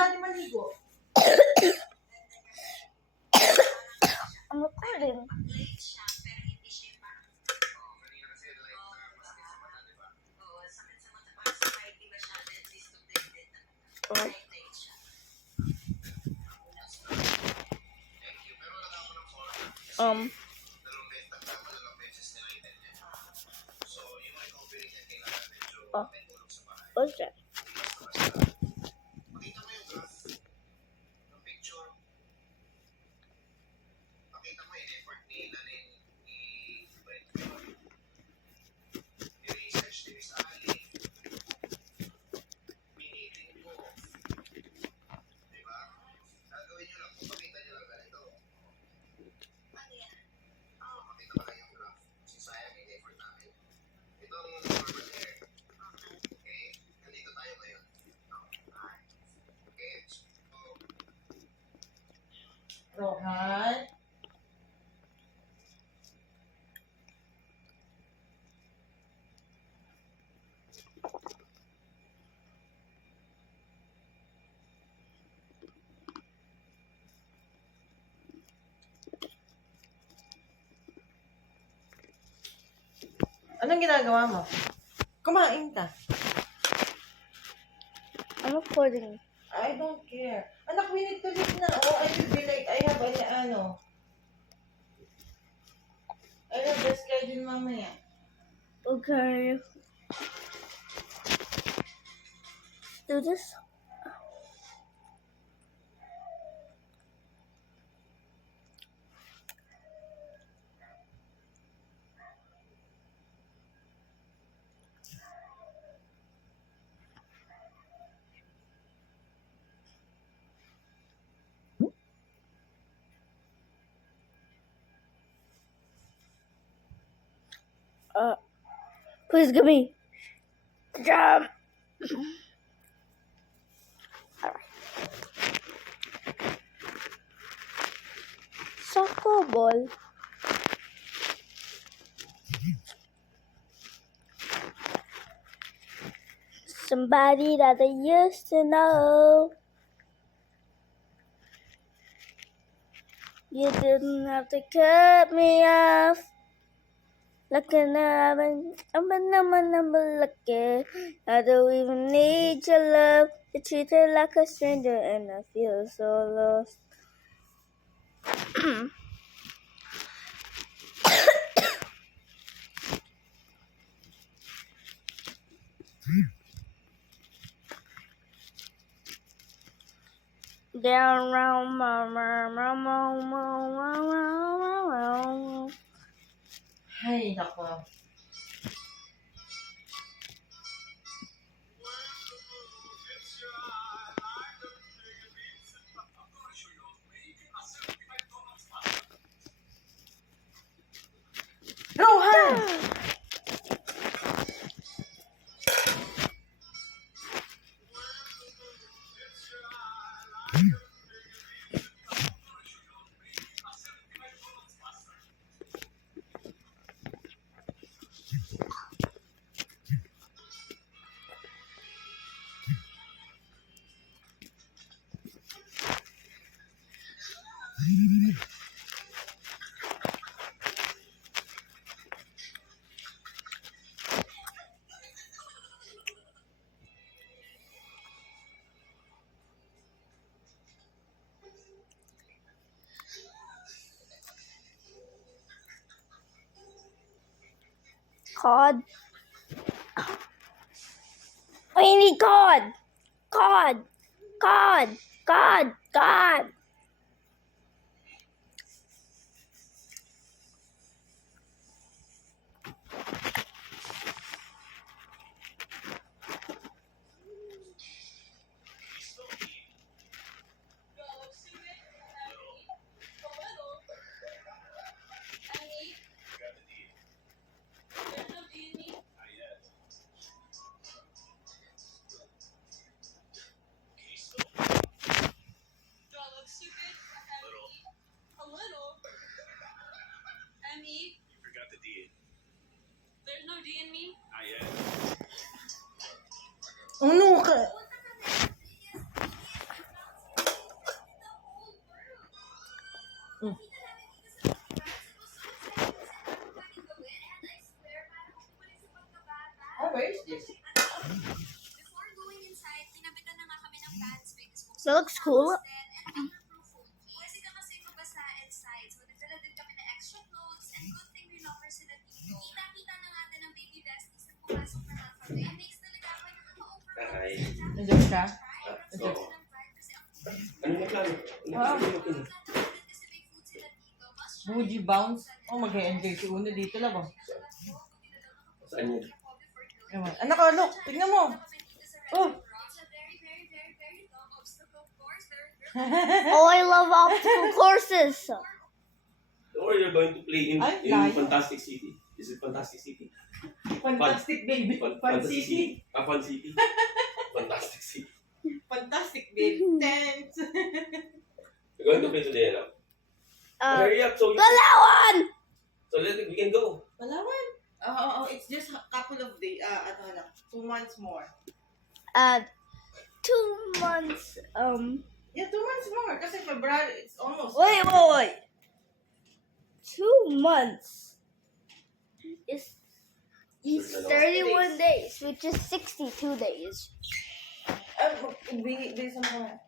dati maligo. Ang recording. What's that? Rohan. Anong ginagawa mo? Kumain ka. I'm recording. I don't care. Anak, we need to leave na. Oh, I will be late. I have the schedule mamaya. Okay. Do this. Please give me jump. Soccer ball. Somebody that I used to know. You didn't have to cut me off. Looking up and I'm lucky. I don't even need your love. You treat me like a stranger and I feel so lost. Down round Ay, nako. Rohan! Cod. We need cod. Cod. Cod. Cod. Cod. Ano ka? Oh, where is this? That looks cool. Ay. Nandiyan siya? So, ano na plano? Wow. Ano na plano? Bougie bounce. Oh, mag-enjoy si Uno dito lang. Oh. Saan yun? Ewan. Anak ko, look. Tignan mo. Oh. Oh, I love obstacle courses. Or you're going to play in Ay, in layo. Fantastic City. Is it Fantastic City? Fantastic baby. Fun city. Fun City. Fantastic City. Fantastic baby. Thanks. You're going to play today now. Hurry up, so Palawan! we can go. Palawan. Oh, it's just a couple of days. Ano lang. 2 months more. 2 months. Yeah, 2 months more. Kasi February, it's almost. Wait. 2 months is 31 days, which is 62 days. There's some more.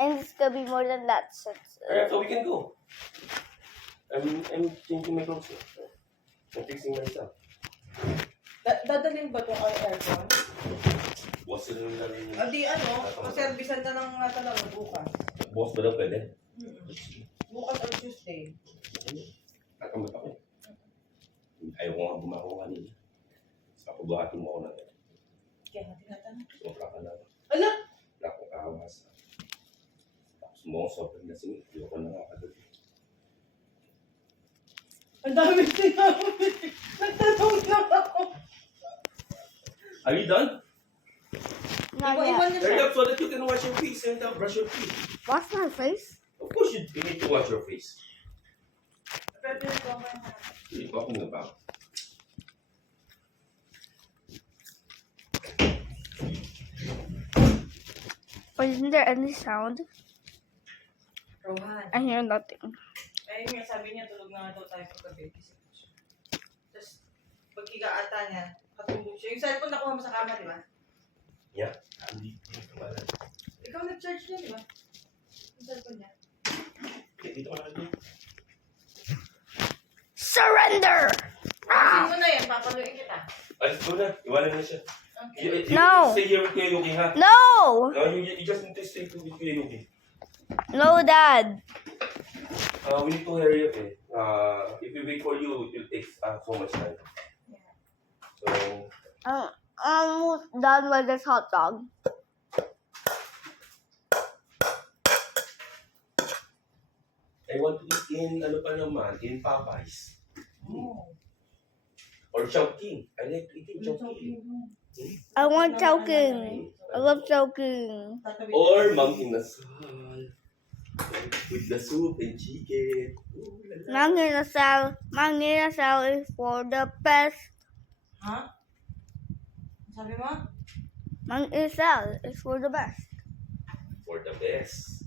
And it's gonna be more than that since. Hurry up, so we can go. I'm changing my clothes. I'm fixing myself. Dadalhin ba itong aircon? Boss na lang. Di servisan na lang nga talaga bukas. Boss ba daw pwede? Bukas or Tuesday. Kakamot ako. Ayaw ko nga bumako kanina. Sa pabuhatin mo ako na. Kaya nga tinatanong. Sobra ka na. Ala! Wala akong kahawas. Tapos mo akong sobrang lasing. Ayoko na nga kagabi. Ang dami sinabi. Nagtanong lang ako. Are you done? Not Iwan yet. niyo Hurry siya. up so that you can wash your face and brush your teeth. Wash my face? Of course you need to wash your face. Pwede na ito ako. Hindi ko ako nga ba? But isn't there any sound? Rohan. I hear nothing. Ayun nga, sabi niya, tulog na nga daw tayo pagkabi. Tapos, pagkiga ata niya, katulog siya. Yung cellphone nakuha mo sa kama, di ba? Yeah. Hindi ko wala. Ikaw nag-charge niya, di ba? Yung cellphone niya. Dito ka lang. Surrender! Kasi mo na yan, papaluin kita. Alis ko na. Iwanan na siya. Okay. You No. stay here with Kuya Yuki, ha? No! No, you just need to stay with Kuya Yuki. No, Dad. We need to hurry up, eh. If we wait for you, it will take so much time. So, I'm almost done with this hot dog. I want to eat in, ano pa naman, in Popeyes. Oh. Or Chowking. I like to eat in Chowking. I want choking. I love choking. Or Mang Inasal. With the soup and chicken. Ooh, la la. Manginasal is for the best. Ha? Sabi mo? Manginasal is for the best. For the best.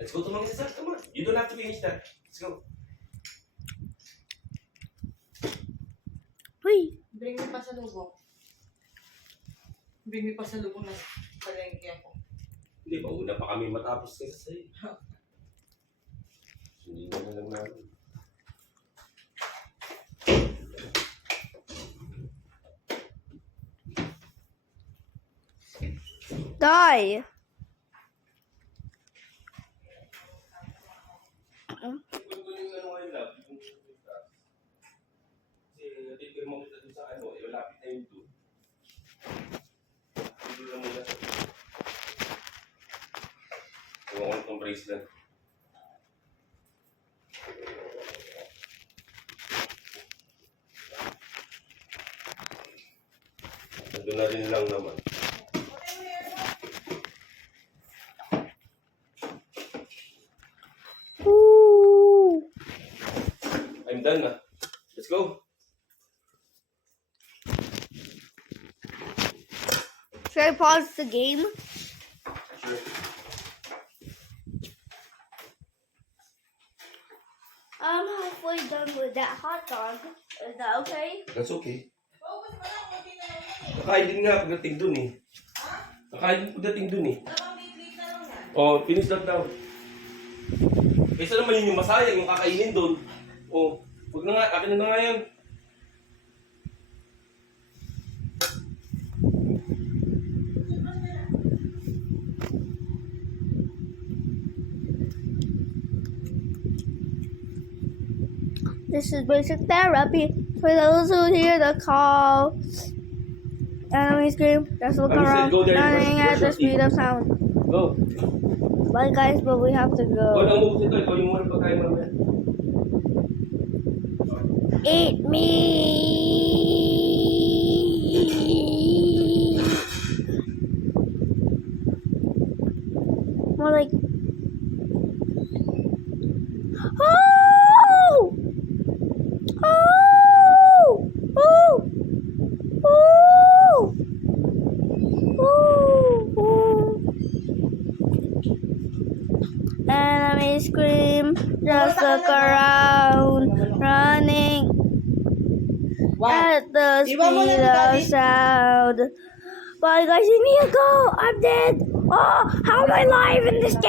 Let's go to Mang Inasal. Come on. You don't have to finish that. Let's go. Wait. Bring me pa sa lubong. Bring me pa sa lubong na palengke ako. Hindi ba, una pa kami matapos kasi sa'yo. Hindi na lang namin. Die. Ito yung ano ngayon lang. Kasi natipirma kita dun sa ano, malapit na yung doon. Hindi lang muna sa Ewan ko itong bracelet. Nandun na rin lang naman. Ooh. I'm done na. Let's go. Should I pause the game? Sure. fully done with that hot dog. Is that okay? That's okay. Paubos mo lang, kunti na lang yan eh. Kakain din nga pagdating dun eh. Ha? Kakain din pagdating dun eh. Dalawang late na lang yan. Oh, finish that down. Kaysa naman yun yung masayang, yung kakainin dun. Oh, huwag na nga, akin na nga yan. This is basic therapy for those who hear the call. Enemy scream, just look Like I said, around, go there, running brush at the your speed teeth. of sound. Go. Bye guys, but we have to Ikaw go. lang move nito, ikaw yung muna pagkain mamaya. Eat me! More like... Oh! Oh! Oh! Oh! Oh! Enemy scream, just look around, running at the Iwan mo na speed ni of Daddy. sound. Bye guys, leave me a go, I'm dead. Oh, how am I alive in this game?